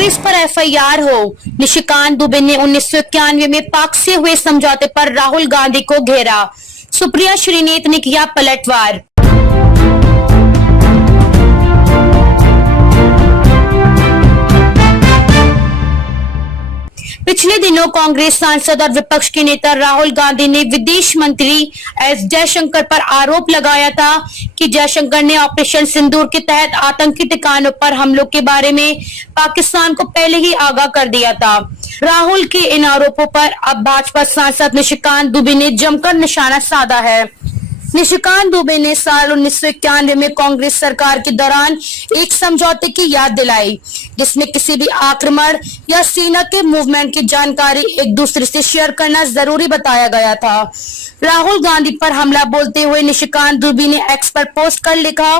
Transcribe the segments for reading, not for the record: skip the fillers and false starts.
कांग्रेस पर एफआईआर हो। निशिकांत दुबे ने 1991 में पाक से हुए समझौते पर राहुल गांधी को घेरा। सुप्रिया श्रीनेत ने किया पलटवार। पिछले दिनों कांग्रेस सांसद और विपक्ष के नेता राहुल गांधी ने विदेश मंत्री एस जयशंकर पर आरोप लगाया था कि जयशंकर ने ऑपरेशन सिंदूर के तहत आतंकी ठिकानों पर हमलों के बारे में पाकिस्तान को पहले ही आगाह कर दिया था। राहुल के इन आरोपों पर अब भाजपा सांसद निशिकांत दुबे ने जमकर निशाना साधा है। निशिकांत दुबे ने साल 1991 में कांग्रेस सरकार के दौरान एक समझौते की याद दिलाई, जिसमें किसी भी आक्रमण या सेना के मूवमेंट की जानकारी एक दूसरे से शेयर करना जरूरी बताया गया था। राहुल गांधी पर हमला बोलते हुए निशिकांत दुबे ने एक्स पर पोस्ट कर लिखा,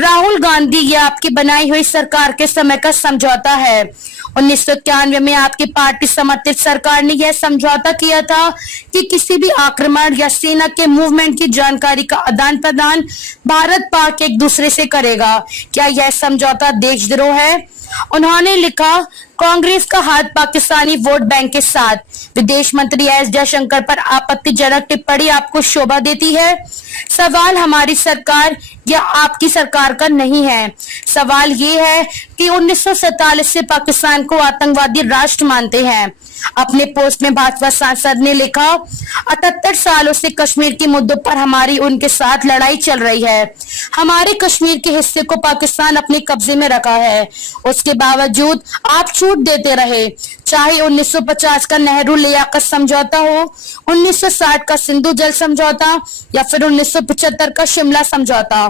राहुल गांधी, ये आपकी बनाई हुई सरकार के समय का समझौता है। 1991 में आपकी पार्टी समर्थित सरकार ने यह समझौता किया था कि किसी भी आक्रमण या सेना के मूवमेंट की जानकारी का आदान प्रदान भारत पाक एक दूसरे से करेगा। क्या यह समझौता देशद्रोह है? उन्होंने लिखा, कांग्रेस का हाथ पाकिस्तानी वोट बैंक के साथ। विदेश मंत्री एस जयशंकर पर आपत्तिजनक टिप्पणी आपको शोभा देती है? सवाल हमारी सरकार या आपकी सरकार का नहीं है। सवाल ये है कि 1947 से पाकिस्तान को आतंकवादी राष्ट्र मानते हैं। अपने पोस्ट में भाजपा सांसद ने लिखा, 78 सालों से कश्मीर के मुद्दों पर हमारी उनके साथ लड़ाई चल रही है। हमारे कश्मीर के हिस्से को पाकिस्तान अपने कब्जे में रखा है, उसके बावजूद आप छूट देते रहे। चाहे 1950 का नेहरू लियाकत समझौता हो, 1960 का सिंधु जल समझौता या फिर 1975 का शिमला समझौता।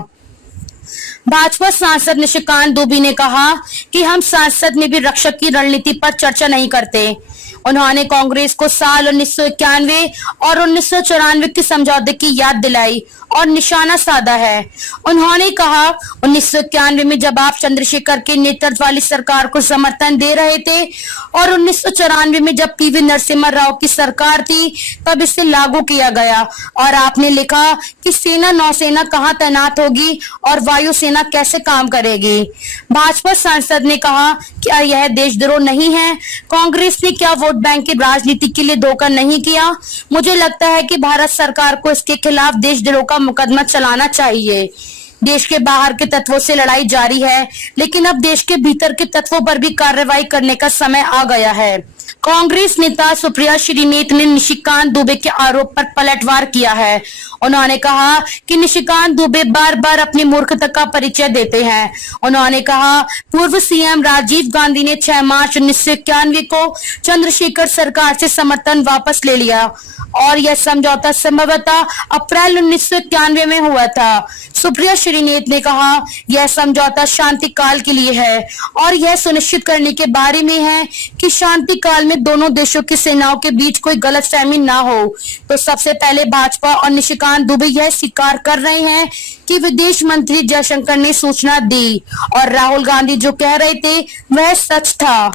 भाजपा सांसद निशिकांत दुबे ने कहा कि हम सांसद में भी रक्षक की रणनीति पर चर्चा नहीं करते। उन्होंने कांग्रेस को साल 1991 और 1994 के समझौते की याद दिलाई और निशाना साधा है। उन्होंने कहा, 1991 में जब आप चंद्रशेखर के नेतृत्व वाली सरकार को समर्थन दे रहे थे और 1994 में जब पीवी नरसिम्हा राव की सरकार थी तब इसे लागू किया गया और आपने लिखा कि सेना नौसेना कहां तैनात होगी और वायुसेना कैसे काम करेगी। भाजपा सांसद ने कहा, क्या यह देशद्रोह नहीं है? कांग्रेस ने क्या वोट बैंक की राजनीति के लिए धोखा नहीं किया? मुझे लगता है कि भारत सरकार को इसके खिलाफ देशद्रोह का मुकदमा चलाना चाहिए। देश के बाहर के तत्वों से लड़ाई जारी है, लेकिन अब देश के भीतर के तत्वों पर भी कार्रवाई करने का समय आ गया है। कांग्रेस नेता सुप्रिया श्रीनेत ने निशिकांत दुबे के आरोप पर पलटवार किया है। उन्होंने कहा कि निशिकांत दुबे बार बार अपनी मूर्खता का परिचय देते हैं। उन्होंने कहा, पूर्व सीएम राजीव गांधी ने 6 मार्च 1991 को चंद्रशेखर सरकार से समर्थन वापस ले लिया और यह समझौता संभवतः अप्रैल 1991 में हुआ था। सुप्रिया श्रीनेत ने कहा, यह समझौता शांति काल के लिए है और यह सुनिश्चित करने के बारे में है कि शांति काल में दोनों देशों की सेनाओं के बीच कोई गलतफहमी ना हो। तो सबसे पहले भाजपा और निशिकांत दुबे यह स्वीकार कर रहे हैं कि विदेश मंत्री जयशंकर ने सूचना दी और राहुल गांधी जो कह रहे थे वह सच था।